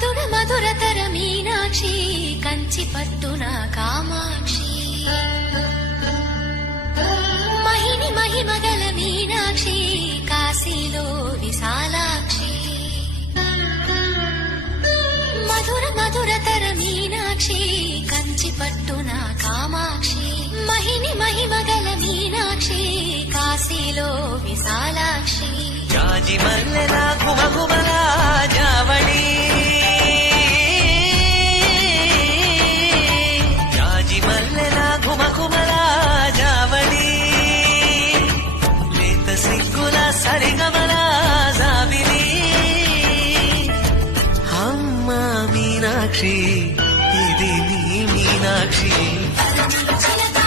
మధుర మధురతర మీనాక్షి కంచి పట్టున కామాక్షి మహిని మహిమగల మీనాక్షి కాశీలో విశాలాక్షి మధుర మధురతర మీనాక్షి కంచి పట్టున కామాక్షి మహిని మహిమగల మీనాక్షి కాశీలో విశాలాక్షి జాజి మల్లెల ఘుమఘుమల జావళి జాజి మల్లెల ఘుమఘుమల జావళి లేత సిగ్గుల సరిగమల జాబిలి అమ్మ మీనాక్షి ఇది నీ మీనాక్షి చిలక